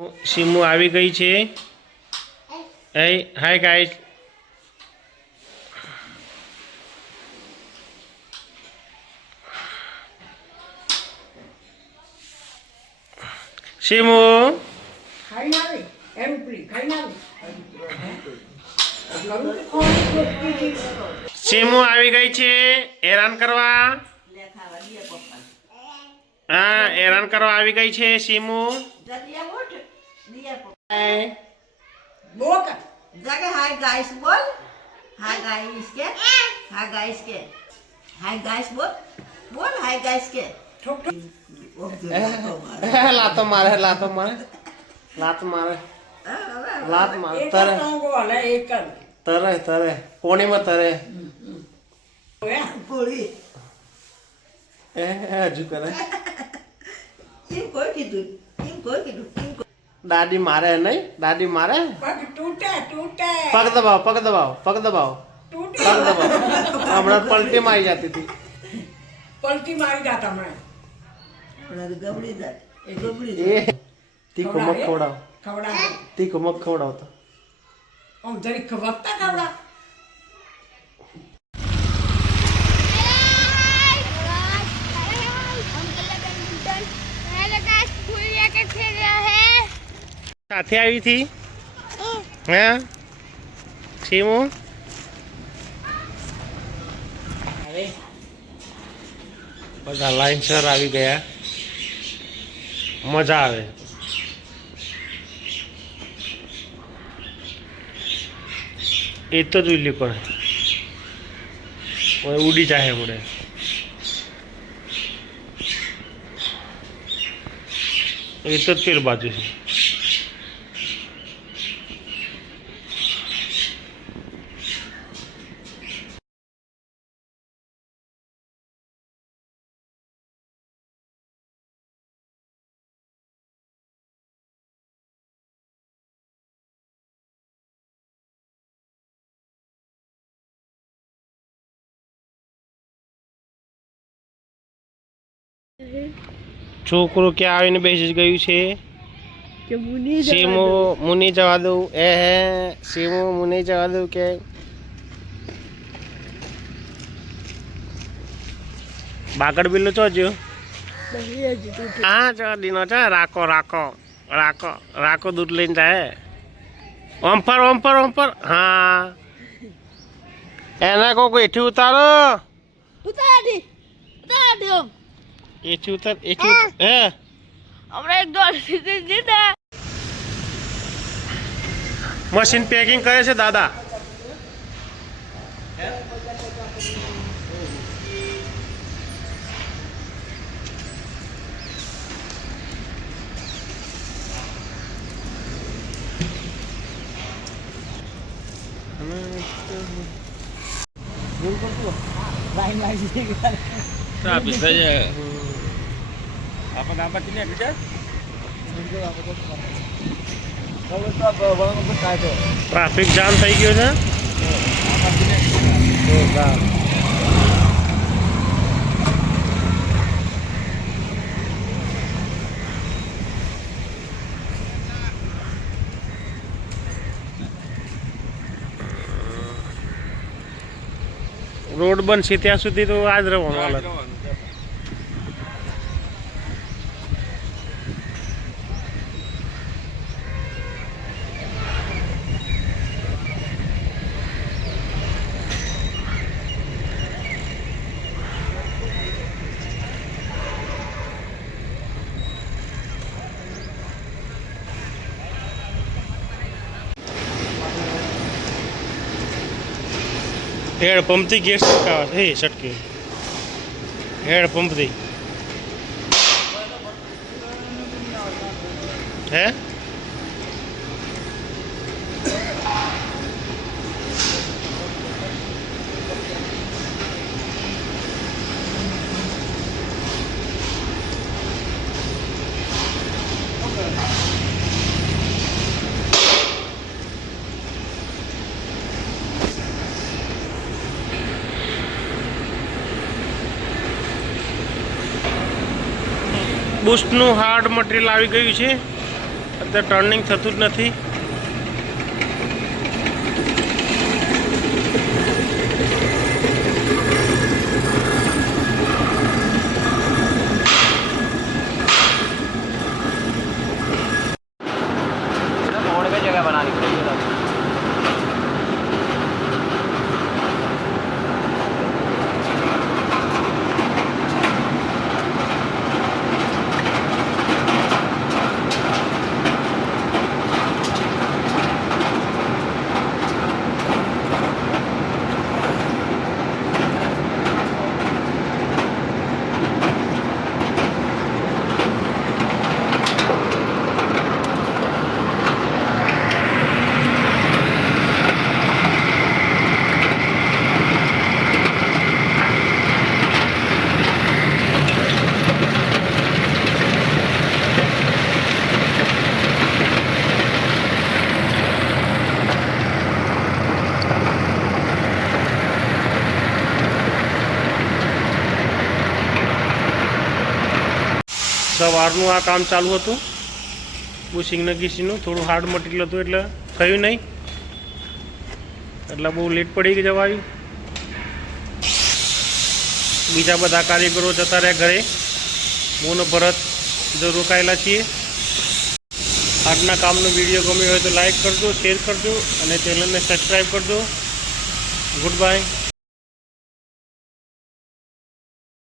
સીમુ આવી ગઈ છે. Hi guys. સીમુ સીમુ આવી ગઈ છે હેરાન કરવા. હા, હેરાન કરવા આવી ગઈ છે સીમુ. हाय गाइस बोल. हाय गाइस के. हाय गाइस के. हाय गाइस बोल. बोल हाय गाइस के. લાતો મારે લાતો મારે લાત મારે લાત મારે તરે તરે તરે પોણીમાં તરે પોળી હજુ કરે એમ કોઈ કીધું એમ કોઈ કીધું દાદી મારે નહીં દાદી મારે પગ તૂટે તૂટે પગ દબાવો પગ દબાવો પગ દબાવો પગ દબાવો હમણાં પલટી મારી જતી હતી પલટી મારી જાત હમણાં ગબડી જાય એ ગબડી એ તીખો મગ ખવડાવ ખવડાવ તીખો મગ ખવડાવતો આમ જરીક વખતા ખવડાવ સાથે આવી હતી હા સીમુ બધા લાઈનસર આવી ગયા મજા આવે એ તો જોઈ લી પણ ઉડી જાય હમણે એ તો જ પેલી બાજુ છે છોકરો ક્યાં આવીને બેસી ગયું છે સીમુ મુની જવા દઉં હે સીમુ મુની જવા દઉં કે બાકડ બિલ્લો ચોજો હા ચોદીનો છે રાખો રાખો રાખો રાખો દૂધ લઈને જાય ઓમફર ઓમફર ઓમફર હા એના કોક એઠી ઉતારો ઉતારી એઠી ઉતાર એઠી ઉતાર હે હમણાં એક દોડ દીધી ને મશીન પેકિંગ કરે છે દાદા Habis saja. Apa sini habis ya? Traffic jam થઈ ગયો છે રોડ બંધ છે ત્યાં સુધી તો આજ રહેવાનું હાલત હેડ પંપથી ગેસ છટકાવા હે છટકે હેડ પંપથી હે બુસ્ટનું હાર્ડ મટીરિયલ આવી ગયું છે અત્યારે ટર્નિંગ થતું જ નથી. मोड़ पे जगह बनानी पड़ेगी. સવારનું આ કામ ચાલુ હતું બુશિંગ નગીશીનું. થોડું હાર્ડ મટીરિયલ હતું એટલે થયું નહીં, એટલે બહુ લેટ પડી જવાયું. બીજા બધા કારીગરો જતા રહ્યા ઘરે. હું ને ભરત જો રોકાયેલા છીએ. આજના કામનો વિડીયો ગમ્યો હોય તો લાઈક કરજો, શેર કરજો અને ચેનલને સબસ્ક્રાઈબ કરજો. Good bye.